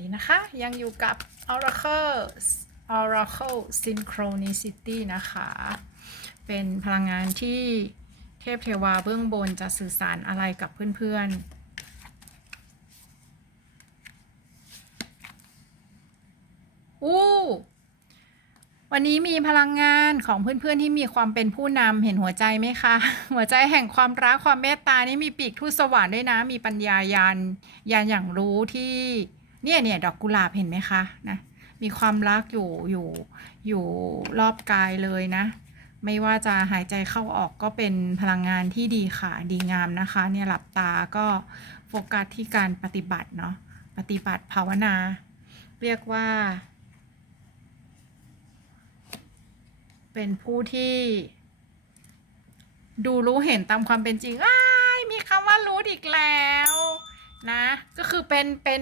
ดีนะคะ ยังอยู่กับ Oracle Oracle Synchronicity นะคะ เป็นพลังงานที่เทพเทวาเบื้องบนจะสื่อสารอะไรกับเพื่อนๆ อู้ วันนี้มีพลังงานของเพื่อนๆที่มีความเป็นผู้นำเห็นหัวใจไหมคะ หัวใจแห่งความรักความเมตตานี่มีปีกทูตสวรรค์ด้วยนะ มีปัญญายานยานอย่างรู้ที่ เนี่ยเนี่ยดอกกุหลาบเห็นไหมคะนะมีความรักอยู่อยู่อยู่รอบกายเลยนะ ไม่ว่าจะหายใจเข้าออกก็เป็นพลังงานที่ดีค่ะดีงามนะคะ เนี่ยหลับตาก็โฟกัสที่การปฏิบัติเนาะปฏิบัติภาวนา เรียกว่า เป็นผู้ที่ ดูรู้เห็นตามความเป็นจริงอ้ายมีคำว่ารู้อีกแล้ว นะ ก็คือเป็นเป็น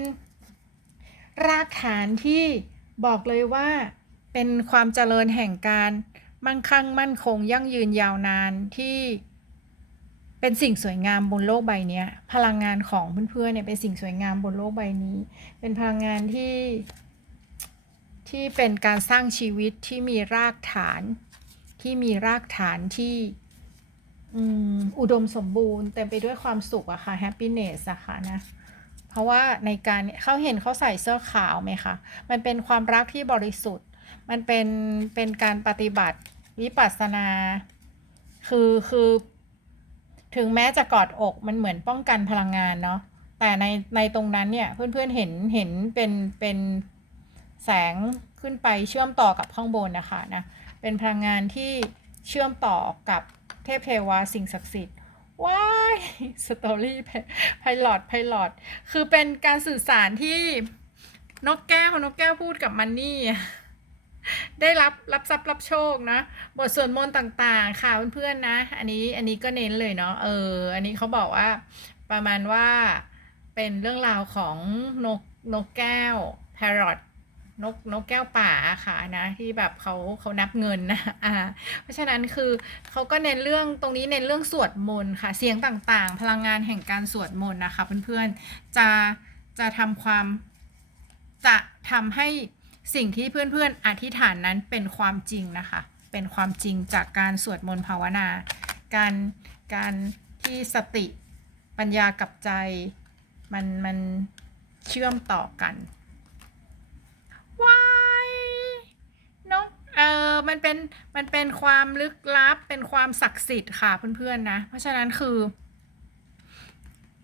รากฐานที่บอกเลยว่าเป็นความเจริญแห่งการมั่งคั่งมั่นคงยั่งยืนยาวนานที่เป็นสิ่งสวยงามบนโลกใบนี้พลังงานของเพื่อนๆเนี่ยเป็นสิ่งสวยงามบนโลกใบนี้ เป็นพลังงานที่ ที่เป็นการสร้างชีวิตที่มีรากฐาน ที่มีรากฐานที่อุดมสมบูรณ์เต็มไปด้วยความสุขอะค่ะ happiness อะค่ะนะ ราะว่าในการเขาเห็นเขาใส่เสื้อขาวไหมคะ มันเป็นความรักที่บริสุทธิ์ มันเป็นเป็นการปฏิบัติวิปัสสนา คือคือถึงแม้จะกอดอกมันเหมือนป้องกันพลังงานเนาะ แต่ในในตรงนั้นเนี่ยเพื่อนๆเห็นเห็นเป็นเป็นแสงขึ้นไปเชื่อมต่อกับข้างบนนะคะนะ เป็นพลังงานที่เชื่อมต่อกับเทพเทวาสิ่งศักดิ์สิทธิ์ ว้ายสตอรี่ไพลอตไพลอตคือเป็นการสื่อสารที่นกแก้วนกแก้วพูดกับมันนี่ได้รับรับทรัพย์รับโชคนะ บทสวดมนต์ต่างๆ ค่ะเพื่อนๆนะ อันนี้อันนี้ก็เน้นเลยเนาะเออ อันนี้เขาบอกว่า ประมาณว่าเป็นเรื่องราวของนกนกแก้ว parrot นกนกแก้วป่าค่ะนะที่แบบเขาเขานับเงินนะอ่าเพราะฉะนั้นคือเขาก็เน้นเรื่องตรงนี้เน้นเรื่องสวดมนต์ค่ะ เสียงต่างๆ พลังงานแห่งการสวดมนต์นะคะเพื่อนๆจะจะทำความจะทำให้สิ่งที่เพื่อนๆอธิษฐานนั้นเป็นความจริงนะคะ เป็นความจริงจากการสวดมนต์ภาวนา การการที่สติปัญญากับใจมันมันเชื่อมต่อกัน มันเป็นมันเป็นความลึกลับเป็นความศักดิ์สิทธิ์ค่ะเพื่อนๆนะ เพราะฉะนั้นคือ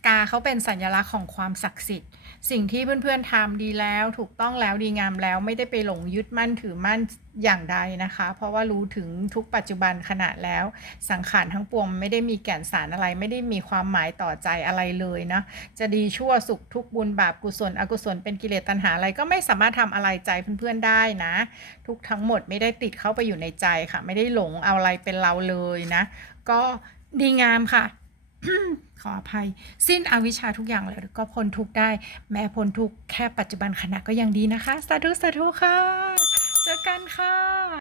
กาเขาเป็นสัญลักษณ์ของความศักดิ์สิทธิ์ สิ่งที่เพื่อนๆทำดีแล้วถูกต้องแล้วดีงามแล้วไม่ได้ไปหลงยึดมั่นถือมั่นอย่างใดนะคะ เพราะว่ารู้ถึงทุกปัจจุบันขณะแล้ว สังขารทั้งปวงไม่ได้มีแก่นสารอะไร ไม่ได้มีความหมายต่อใจอะไรเลยนะจะดีชั่วสุขทุกบุญบาปกุศล อกุศลเป็นกิเลสตัณหาอะไรก็ไม่สามารถทำอะไรใจเพื่อนๆได้นะ ทุกทั้งหมดไม่ได้ติดเข้าไปอยู่ในใจค่ะ ไม่ได้หลงเอาอะไรเป็นเราเลยนะ ก็ดีงามค่ะ ขออภัย สิ้นอวิชชาทุกอย่างเลยก็พ้นทุกได้ แม้พ้นทุกแค่ปัจจุบันขณะก็ยังดีนะคะ สาธุสาธุค่ะ เจอกันค่ะ